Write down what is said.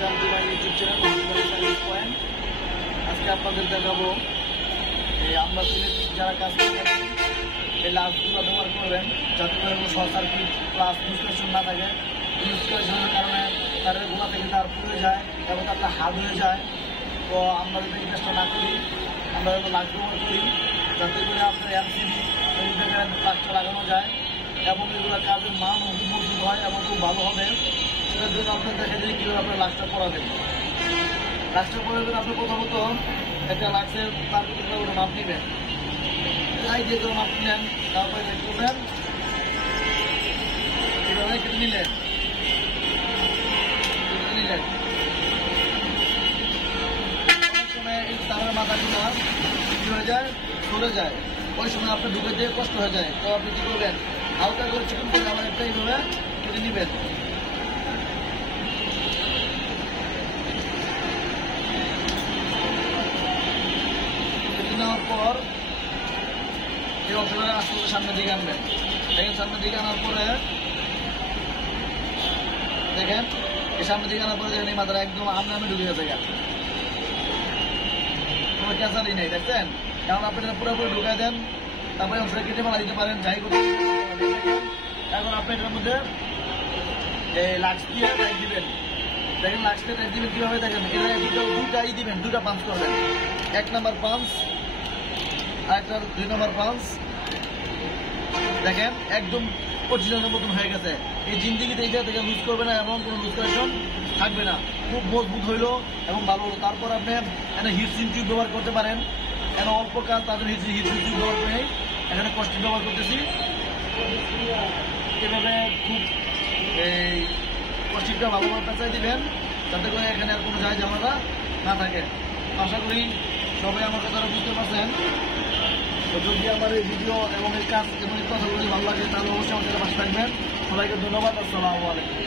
Welcome to my YouTube channel service point. আজকে আপনাদের দেখাবো এই আমরা যারা কাজ করে থাকি এই লাস্টগুলো ব্যবহার করবেন যাতে করে কোনো শর্ট সার্কিট প্লাস ইনস্টলেশন না থাকে। ইনস্টলেশনের কারণে তারের গোলা থেকে তার পুড়ে যায় এবং তারটা হাত হয়ে যায়। তো আমরা যদি এই কাজটা না করি, আমরা লাস্ট ব্যবহার করি যাতে করে আপনার এমসিবি এই জায়গায় লাস্টটা লাগানো যায় এবং এগুলো কাজের মান মজবুত হয় এবং খুব ভালো হবে। সেটার জন্য আপনার দেখা যায় কীভাবে আপনার লাস্টটা করাবেন। লাস্টটা করাবেন আপনি প্রথমত একটা লাক্সের তার ভিতরে ওটা মাপ নেবেন, যাই দিয়ে করে মাপ নিলেন, তারপরে চেক করবেন এভাবে কেটে নিলেন অনেক সময় এই তারের মাথাগুলো কী হয়ে যায়, সরে যায়, ওই সময় আপনি ঢুকে দিয়ে কষ্ট হয়ে যায়। তো আপনি কী করবেন, হালকা করে চিকন করে আমার একটা এইভাবে কেটে নেবেন। কেটে নেওয়ার পর এই অংশটা আস্তে আস্তে সামনের দিকে আনবেন। দেখেন সামনের দিকে আনার পরে দেখেন এই সামনের দিকে আনার পরে দেখেন এই মাথাটা একদম আমনামে ঢুকে গেছে, কোনো ক্যাঁচারই নেই, দেখছেন? কারণ আপনি এটা পুরোপুরি ঢুকাই দেন, তারপরে অংশটা কেটে ফেলা দিতে পারেন, যাই করতে। এখন আপনি এটার মধ্যে এই লাক্স দিয়ে লাইট দিবেন। দেখেন লাক্সটা লাইট দিবেন কীভাবে, দেখেন এটা দুটাই দিবেন, দুটা পাঞ্চ করবেন, 1 নম্বর পাঞ্চ আর একটা 2 নম্বর পাঞ্চ। দেখেন একদম অরিজিনালের মতন হয়ে গেছে। এই জিন্দিগিতে এইটা থেকে লুজ করবে না এবং কোনো লুজ কানেকশন থাকবে না, খুব মজবুত হইলো এবং ভালো হলো। তারপর আপনি এখানে হিট সিং টিউব ব্যবহার করতে পারেন, এখানে অল্প কাজ তাদের হিট সিং টিউব ব্যবহার করে এখানে কস্টিং ব্যবহার করতেছি। এভাবে খুব এই কস্টিংটা ভালোভাবে পেঁচাই দিবেন যাতে করে এখানে আর কোনো যায় ঝামেলা না থাকে। আশা করি সবাই আমার কথাটা বুঝতে পারছেন। তো যদি আমার এই ভিডিও এবং এই কাজ এবং এই কথাগুলি ভালো লাগে তাহলে অবশ্যই আমাদের পাশে থাকবেন। সবাইকে ধন্যবাদ। আসসালামু আলাইকুম।